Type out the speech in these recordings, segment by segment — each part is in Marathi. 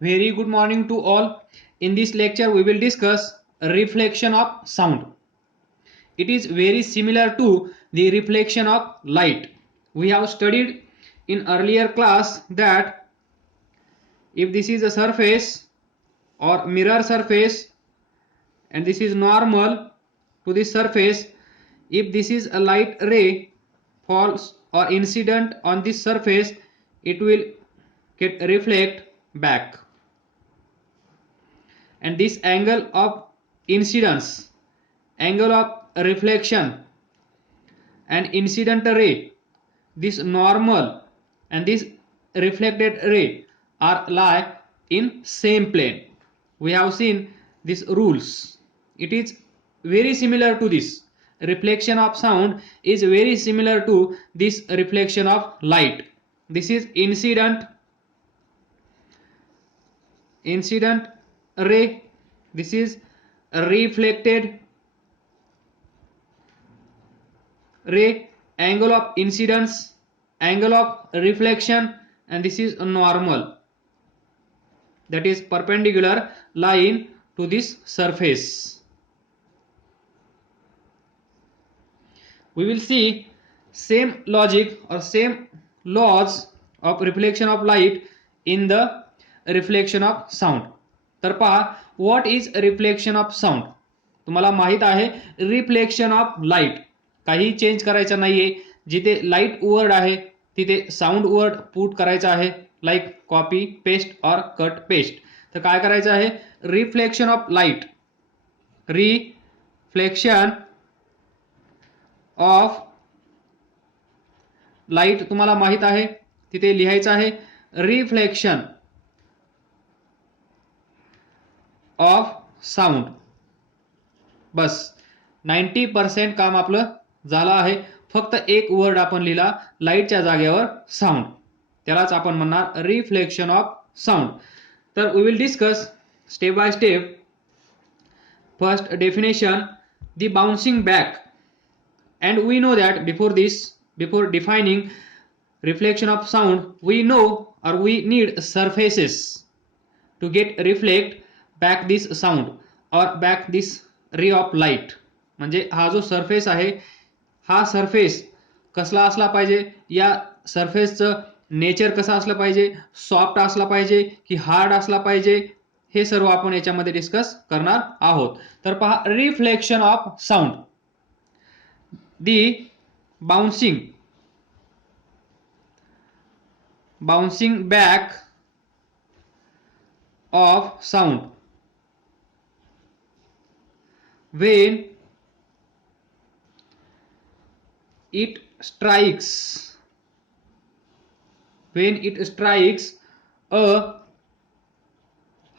Very good morning to all. In this lecture, we will discuss reflection of sound. It is very similar to the reflection of light. We have studied in earlier class that if this is a surface or mirror surface and this is normal to this surface, if this is a light ray falls or incident on this surface, it will get reflect back. And this angle of incidence, angle of reflection and incident ray, this normal and this reflected ray are lie in same plane. We have seen these rules. It is very similar to this. Reflection of sound is very similar to this reflection of light. This is incident ray, this is reflected ray, angle of incidence, angle of reflection, and this is normal, that is perpendicular line to this surface. We will see same logic or same laws of reflection of light in the reflection of sound. तर पहा, what is reflection of sound. तुम्हाला माहित आहे रिफ्लेक्शन ऑफ लाईट काही चेंज करायचं नाहीये. जिथे लाईट वर्ड आहे तिथे साऊंड वर्ड पुट करायचं आहे, लाईक कॉपी पेस्ट और कट पेस्ट. तर काय करायचं आहे, reflection of light, reflection of light तुम्हाला माहित आहे, तिथे लिहायचं आहे रिफ्लेक्शन ऑफ साऊंड. बस 90% काम आपलं झालं आहे. फक्त एक वर्ड आपण लिहिला लाईटच्या जागेवर साऊंड, त्यालाच आपण म्हणणार रिफ्लेक्शन ऑफ साऊंड. तर we will discuss step by step. First definition, the bouncing back. And we know that before defining reflection of sound, we know or we need surfaces to get reflect back this sound or back this ray of light. म्हणजे हा जो सरफेस आहे, हा सरफेस कसला असला पाहिजे, या सरफेसचं नेचर कसं असलं पाहिजे, सॉफ्ट असला पाहिजे की हार्ड असला पाहिजे, हे सर्व आपण याच्यामध्ये डिस्कस करणार आहोत. तर पहा, reflection of sound. The bouncing back of sound when it strikes a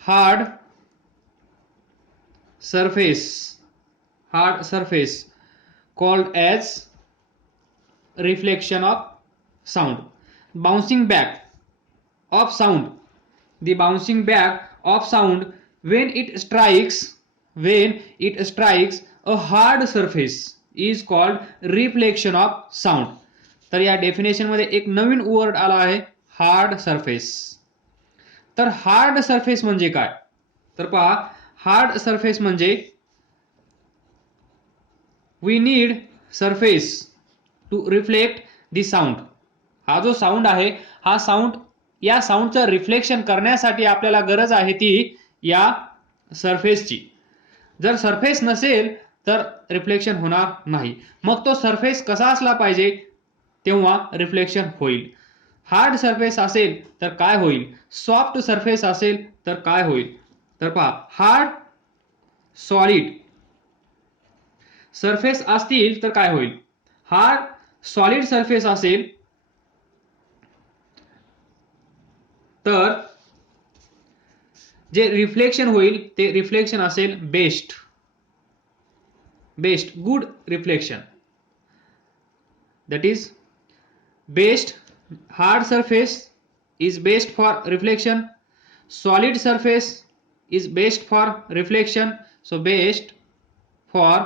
hard surface called as reflection of sound. Bouncing back of sound, the bouncing back of sound when it strikes a hard surface is called reflection of sound. तर या डेफिनेशन मध्ये एक नवीन वर्ड आला आहे, हार्ड सरफेस. तर हार्ड सरफेस म्हणजे काय, तर पहा, हार्ड सरफेस म्हणजे we need surface to reflect the sound. हा जो साऊंड आहे, हा साऊंड, या साऊंडचं रिफ्लेक्शन करण्यासाठी आपल्याला गरज आहे ती या सरफेसची. जर सरफेस नसेल तर रिफ्लेक्शन होणार नाही. मग तो सरफेस कसा असला पाहिजे तेव्हा रिफ्लेक्शन होईल. हार्ड सरफेस असेल तर काय होईल, सॉफ्ट सरफेस असेल तर काय होईल. तर पहा, हार्ड सॉलिड सरफेस असतील तर काय होईल, हार्ड सॉलिड सरफेस असेल तर जे रिफ्लेक्शन होईल ते रिफ्लेक्शन असेल best, good reflection. That is best. Hard surface is best for reflection, solid surface is best for reflection. So best for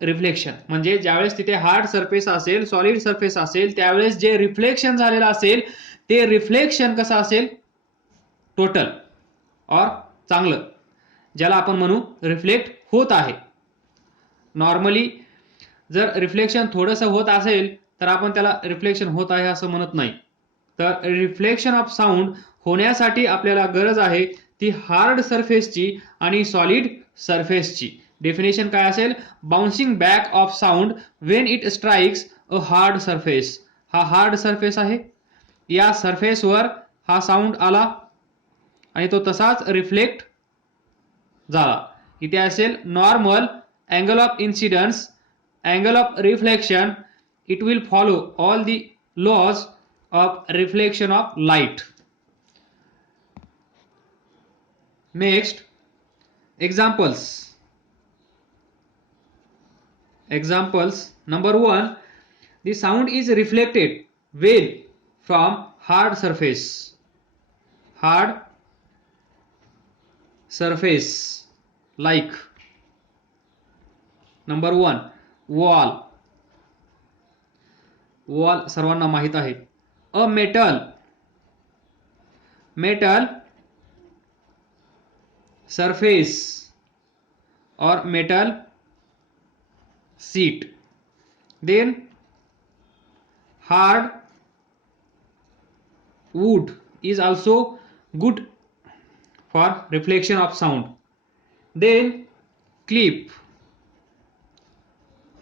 reflection म्हणजे ज्यावेळेस तिथे हार्ड सरफेस असेल, सॉलिड सरफेस असेल, त्यावेळेस जे रिफ्लेक्शन झालेलं असेल ते रिफ्लेक्शन कसं असेल, टोटल और चांगलं, ज्याला आपण म्हणू रिफ्लेक्ट होत आहे. नॉर्मली जर रिफ्लेक्शन थोडंसं होत असेल तर आपण त्याला रिफ्लेक्शन होत आहे असं म्हणत नाही. तर रिफ्लेक्शन ऑफ साऊंड होण्यासाठी आपल्याला गरज आहे ती हार्ड सरफेसची आणि सॉलिड सरफेसची. डेफिनेशन काय असेल, bouncing back of sound when it strikes a hard surface. हा हार्ड सरफेस आहे, या सरफेसवर हा साऊंड आला आणि तो तसाच रिफ्लेक्ट झाला. इथे असेल normal angle of incidence, angle of reflection, it will follow all the laws of reflection of light. Next, examples. Number 1, the sound is reflected well from hard surface like number 1 wall सर्वांना माहित आहे. अ मेटल सरफेस और metal sheet. Then hard wood is also good for reflection of sound. Then cliff,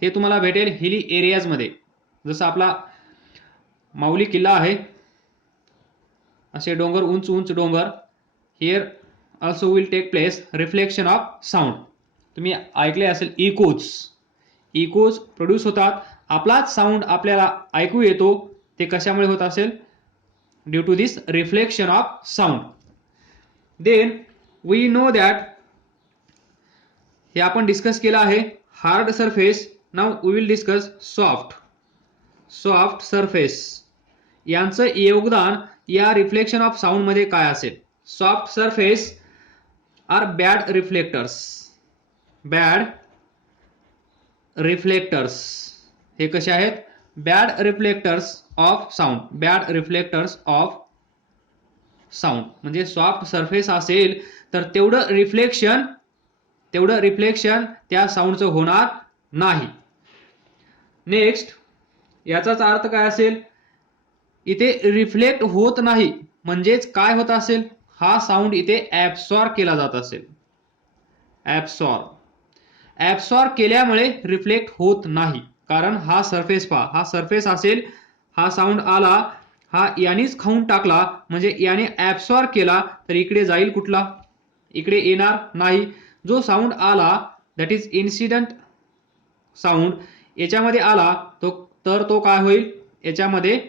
हे तुम्हाला भेटेल हिली एरियाज मध्ये. जसं आपला माऊली किल्ला आहे, असे डोंगर, उंच उंच डोंगर. Here also will take place reflection of sound. तुम्ही ऐकले असेल इकोज प्रोड्यूस होतात. आपलाच साऊंड आपल्याला ऐकू येतो, ते कशामुळे होत असेल, due to this reflection of sound. Then we know that, हे आपण डिस्कस केलं आहे hard surface. Now we will discuss soft surface. यांचं योगदान या रिफ्लेक्शन ऑफ साऊंड मध्ये काय असेल. Soft surface are bad reflectors. हे कसे आहेत, बॅड रिफ्लेक्टर्स ऑफ साऊंड. म्हणजे सॉफ्ट सरफेस असेल तर तेवढं रिफ्लेक्शन त्या साऊंडचं होणार नाही. नेक्स्ट, याचाच अर्थ काय असेल, इथे रिफ्लेक्ट होत नाही म्हणजेच काय होत असेल, हा साऊंड इथे ऍब्सॉर्ब केला जात असेल. ऍब्सॉर्ब केल्यामुळे रिफ्लेक्ट होत नाही. कारण हा सरफेस पहा, हा सरफेस असेल, हा साऊंड आला, हा यानेच खाऊन टाकला, म्हणजे याने ऍब्सॉर्ब केला, तर इकडे जाईल कुठला, इकडे येणार नाही. जो साऊंड आला दॅट इज इन्सिडेंट साऊंड, याच्यामध्ये आला तो काय होईल, याच्यामध्ये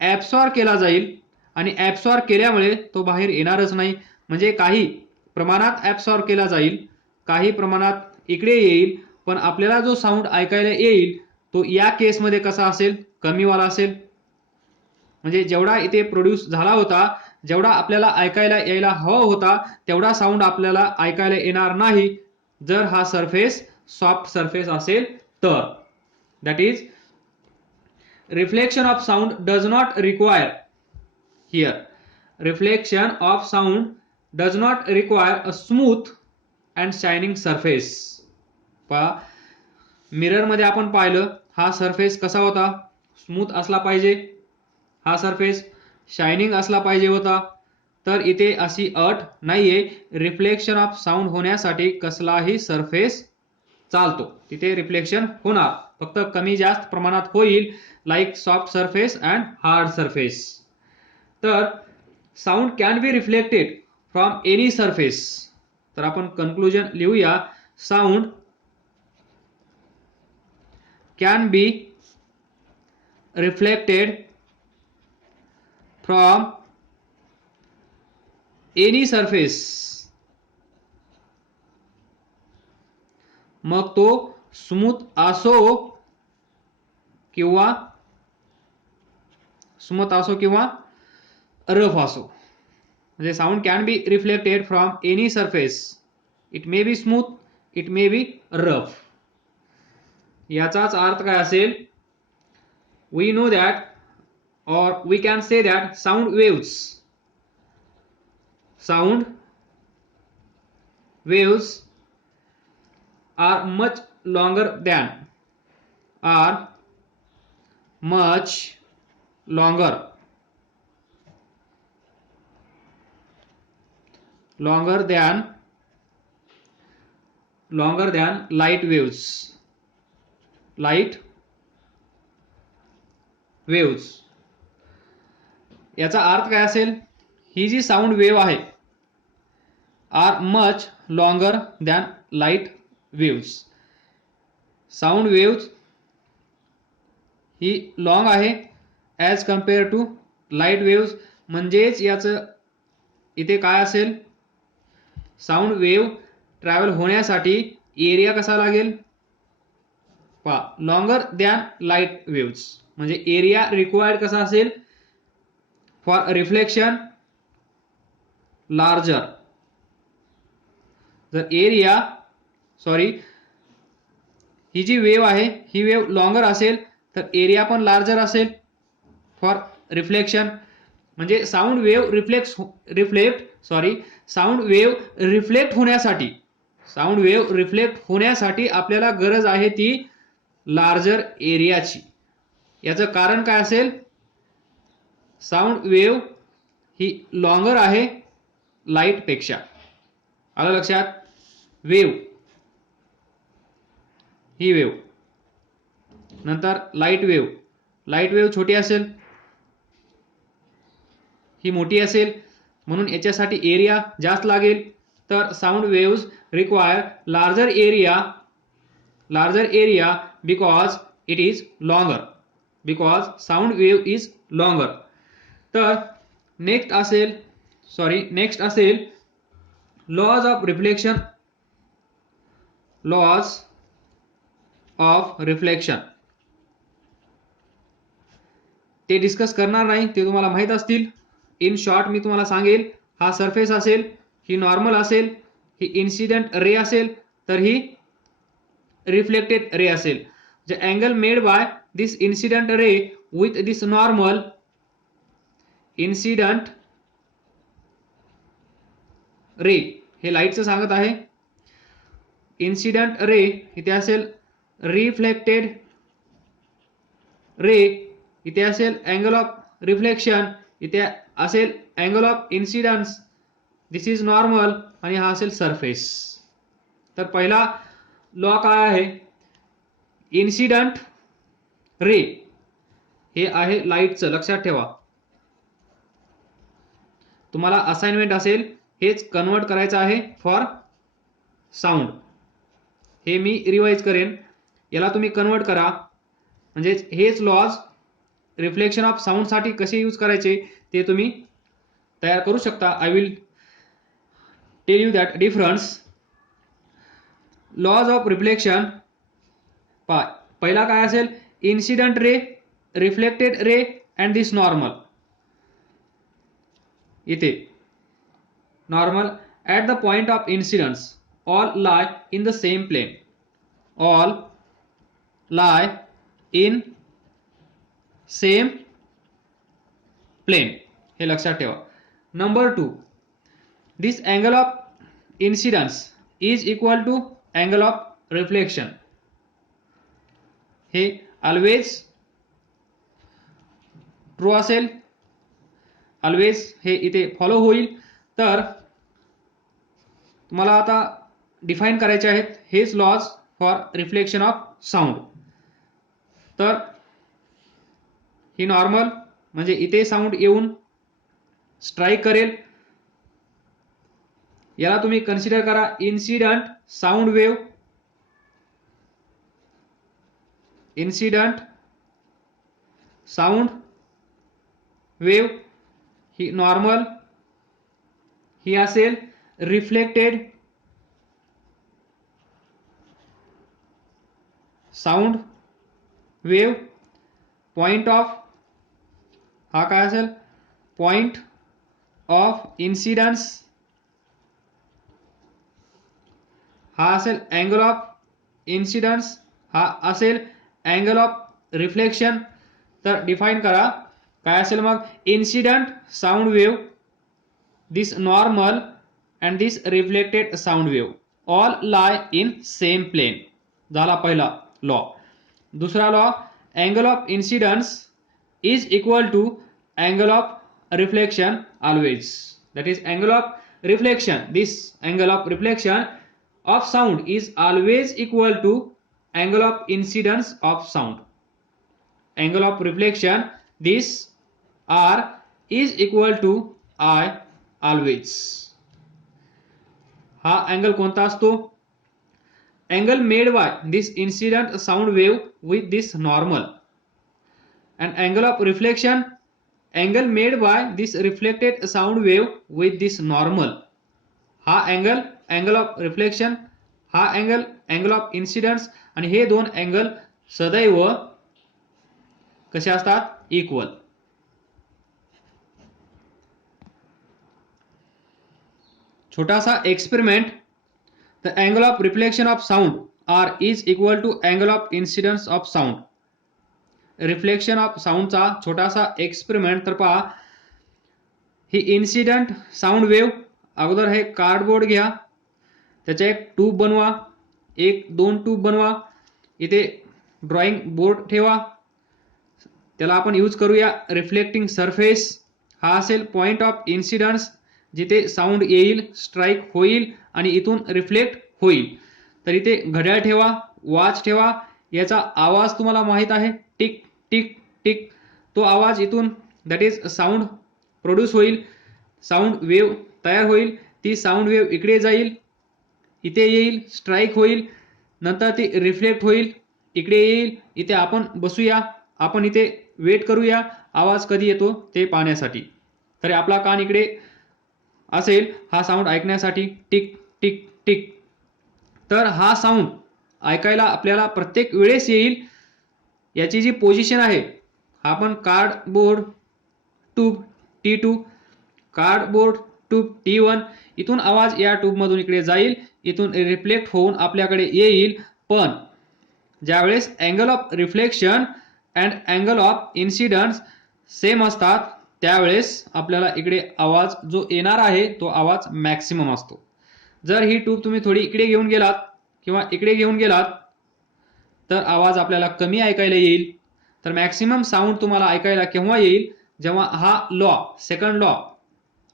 ऍब्सॉर्ब केला जाईल आणि ऍब्सॉर्ब केल्यामुळे तो बाहेर येणारच नाही. म्हणजे काही प्रमाणात ऍब्सॉर्ब केला जाईल, काही प्रमाणात इकडे येईल, पण आपल्याला जो साऊंड ऐकायला येईल तो या केसमध्ये कसा असेल, कमीवाला असेल. म्हणजे जेवढा इथे प्रोड्यूस झाला होता, जेवढा आपल्याला ऐकायला यायला हवा होता, तेवढा साऊंड आपल्याला ऐकायला येणार नाही जर हा सरफेस सॉफ्ट सरफेस असेल तर. That is reflection of sound does not require a smooth and shining surface. पहा, मिरर मध्ये आपण पाहिलं, हा सरफेस कसा होता, स्मूथ असला पाहिजे, हा सरफेस शायनिंग असला पाहिजे होता. तर इथे अशी अट नाहीये. रिफ्लेक्शन ऑफ साऊंड होण्यासाठी कसलाही सरफेस चालतो, तिथे रिफ्लेक्शन होणार, फक्त कमी जास्त प्रमाणात होईल, like soft surface and hard surface. तर sound can be reflected from any surface. तर आपण कन्क्लुजन लिहूया, sound can be reflected from any surface. मग तो स्मूथ असो किंवा रफ असो. म्हणजे sound can be reflected from any surface. It may be smooth, it may be rough. याचाच अर्थ काय असेल, we know that or we can say that sound waves are much longer than light waves. याचा अर्थ काय असेल, ही जी साऊंड वेव्ह आहे are much longer than light waves. Sound waves ही लॉंग आहे as compare to light waves. म्हणजेच याचं इथे काय असेल, साऊंड वेव्ह ट्रॅव्हल होण्यासाठी एरिया कसा लागेल, पहा, लॉंगर दॅन लाईट वेव्स. म्हणजे एरिया रिक्वायर्ड कसा असेल फॉर रिफ्लेक्शन लार्जर. जर ही जी वेव्ह आहे ही वेव्ह लॉंगर असेल तर एरिया पण लार्जर असेल फॉर रिफ्लेक्शन. म्हणजे साऊंड वेव्ह रिफ्लेक्ट होण्यासाठी आपल्याला गरज आहे ती लार्जर एरियाची. याचं कारण काय असेल, साऊंड वेव्ह ही लॉंगर आहे लाईट पेक्षा. आलं लक्षात. ही वेव्ह नंतर लाईट वेव्ह छोटी असेल, ही मोठी असेल, म्हणून याच्यासाठी एरिया जास्त लागेल. तर sound waves require larger area because sound wave is longer. तर नेक्स्ट असेल लॉज ऑफ रिफ्लेक्शन. ते डिस्कस करणार नाही, ते तुम्हाला माहित असतील. इन शॉर्ट मी तुम्हाला सांगेल, हा सरफेस असेल, ही नॉर्मल असेल, ही इन्सिडेंट रे असेल, तर ही रिफ्लेक्टेड रे असेल. The angle made by this incident ray with this normal incident ray, हे लाईटचं सांगत आहे. इन्सिडेंट रे इथे असेल, रिफ्लेक्टेड रे इथे असेल, अँगल ऑफ रिफ्लेक्शन इथे असेल, angle of incidence, this is normal, आणि हा असेल सरफेस. तर पहिला लॉ काय आहे, इन्सिडंट रे हे आहे लाईटचं, लक्षात ठेवा. तुम्हाला असाइनमेंट असेल, हेच कन्वर्ट करायचं आहे फॉर साऊंड. हे मी रिवाइज करेन, याला तुम्ही कन्वर्ट करा. म्हणजे हेच लॉज रिफ्लेक्शन ऑफ साऊंड साठी कसे यूज करायचे ते तुम्ही तयार करू शकता. I will tell you that difference. Laws of reflection, पहिला काय असेल, incident ray, reflected ray and this normal. इथे normal at the point of incidence all lie in the same plane. All lie in same plane. हे लक्षात ठेवा. Number 2, this angle of incidence is equal to angle of reflection. हे always ट्रू असेल, ऑलवेज हे इथे फॉलो होईल. तर तुम्हाला आता डिफाइन करायचे आहेत हेच laws for reflection of sound. तर ही नॉर्मल, म्हणजे इथे साऊंड येऊन स्ट्राईक करेल, याला तुम्ही कन्सिडर करा incident sound wave. Incident sound wave ही नॉर्मल, ही असेल reflected sound wave. Point of, हा काय असेल, पॉइंट ऑफ इन्सिडन्स, हा असेल अँगल ऑफ इन्सिडन्स, हा असेल अँगल ऑफ रिफ्लेक्शन. तर डिफाइन करा काय असेल मग. Incident sound wave, this normal and this reflected sound wave all lie in same plane. झाला पहिला लॉ. दुसरा law, angle of incidence is equal to angle of reflection always. That is angle of reflection, this angle of reflection of sound is always equal to angle of incidence of sound. Angle of reflection, this R is equal to I always. हा अँगल कोणता असतो. angle made by this incident sound wave with this normal, and angle of reflection, angle made by this reflected sound wave with this normal. हा अँगल ऑफ रिफ्लेक्शन, हा अँगल ऑफ इन्सिडन्स, आणि हे दोन अँगल सदैव कसे असतात, इक्वल. छोटासा experiment. The angle of reflection of sound are is equal to angle of incidence of sound. Reflection of साऊंडचा छोटासा एक्सपेरिमेंट. तर पहा, ही इन्सिडंट साऊंड वेव्ह. अगोदर हे कार्डबोर्ड घ्या, त्याचा एक ट्यूब बनवा, एक दोन ट्यूब बनवा, इथे ड्रॉइंग बोर्ड ठेवा, त्याला आपण यूज करूया रिफ्लेक्टिंग सरफेस. हा असेल पॉइंट ऑफ इन्सिडन्स, जिथे साऊंड येईल, स्ट्राईक होईल आणि इथून रिफ्लेक्ट होईल. तर इथे घड्याळ ठेवा, वॉच ठेवा, याचा आवाज तुम्हाला माहित आहे, टिक टिक टिक. तो आवाज इथून, दॅट इज साऊंड प्रोड्यूस होईल, साऊंड वेव्ह तयार होईल. ती साऊंड वेव्ह इकडे जाईल, इथे येईल, स्ट्राईक होईल, नंतर ती रिफ्लेक्ट होईल, इकडे येईल, इथे आपण बसूया, आपण इथे वेट करूया आवाज कधी येतो ते पाहण्यासाठी. तर आपला कान इकडे असेल हा साऊंड ऐकण्यासाठी, टिक टिक टिक. तर हा साऊंड ऐकायला आपल्याला प्रत्येक वेळेस येईल. याची जी पोझिशन आहे, हा आपण cardboard tube T2, cardboard tube T1, इथून आवाज या ट्यूब मधून इकडे जाईल, इथून रिफ्लेक्ट होऊन आपल्याकडे येईल. पण ज्यावेळेस angle of reflection and angle of incidence same असतात, त्यावेळेस आपल्याला इकडे आवाज जो येणार आहे तो आवाज मॅक्सिमम असतो. जर ही ट्यूब तुम्ही थोडी इकडे घेऊन गेलात किंवा इकडे घेऊन गेलात तर आवाज आपल्याला कमी ऐकायला येईल. तर मॅक्सिमम साऊंड तुम्हाला ऐकायला केव्हा येईल, जेव्हा हा law, second law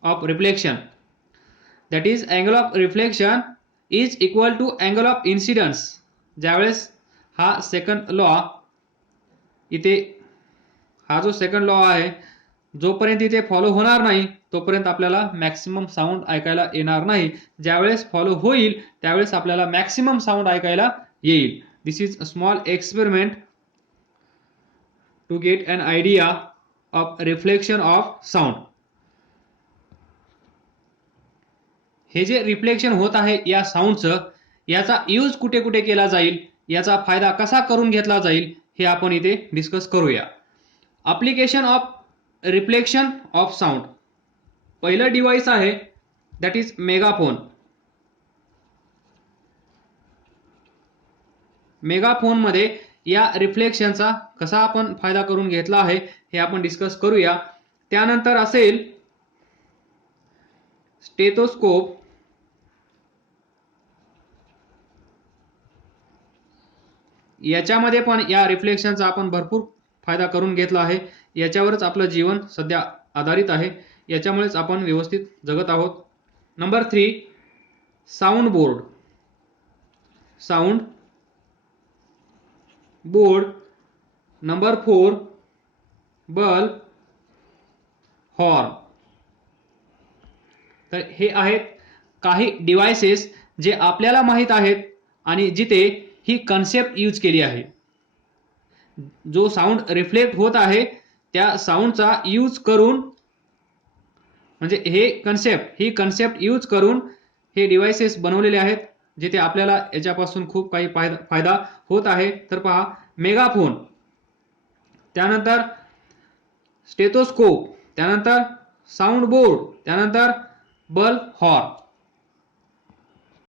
of reflection, that is angle of reflection is equal to angle of incidence. ज्यावेळेस हा सेकंड लॉ, इथे हा जो सेकंड लॉ आहे, जोपर्यंत इथे फॉलो होणार नाही तोपर्यंत आपल्याला मॅक्सिमम साऊंड ऐकायला येणार नाही. ज्यावेळेस फॉलो होईल त्यावेळेस आपल्याला मॅक्सिमम साऊंड ऐकायला येईल. This is a small experiment to get an idea of reflection of sound. हे जे रिफ्लेक्शन होत आहे या साऊंडचं, याचा यूज कुठे कुठे केला जाईल, याचा फायदा कसा करून घेतला जाईल, हे आपण इथे डिस्कस करूया. Application of reflection of sound. पहिलं डिव्हाइस आहे दॅट इज मेगाफोन. मेगाफोन मध्ये या रिफ्लेक्शनचा कसा आपण फायदा करून घेतला आहे हे आपण डिस्कस करूया. त्यानंतर असेल स्टेथोस्कोप. याच्यामध्ये पण या रिफ्लेक्शनचा आपण भरपूर फायदा करून घेतला आहे. याच्यावरच आपलं जीवन सध्या आधारित आहे, याच्यामुळेच आपण व्यवस्थित जगत आहोत. Number 3, sound board. Sound board. Number 4, bulb, horn. तर हे आहेत काही डिव्हाइसेस जे आपल्याला माहित आहेत आणि जिथे ही कन्सेप्ट यूज केली आहे. जो साऊंड रिफ्लेक्ट होत आहे त्या साऊंडचा यूज करून, म्हणजे ही कन्सेप्ट यूज करून हे डिव्हाइसेस बनवलेले आहेत, जिथे आपल्याला याच्यापासून खूप काही फायदा होत आहे. तर पहा, मेगाफोन, त्यानंतर स्टेथोस्कोप, त्यानंतर साऊंड बोर्ड, त्यानंतर बल्ब, हॉर्न.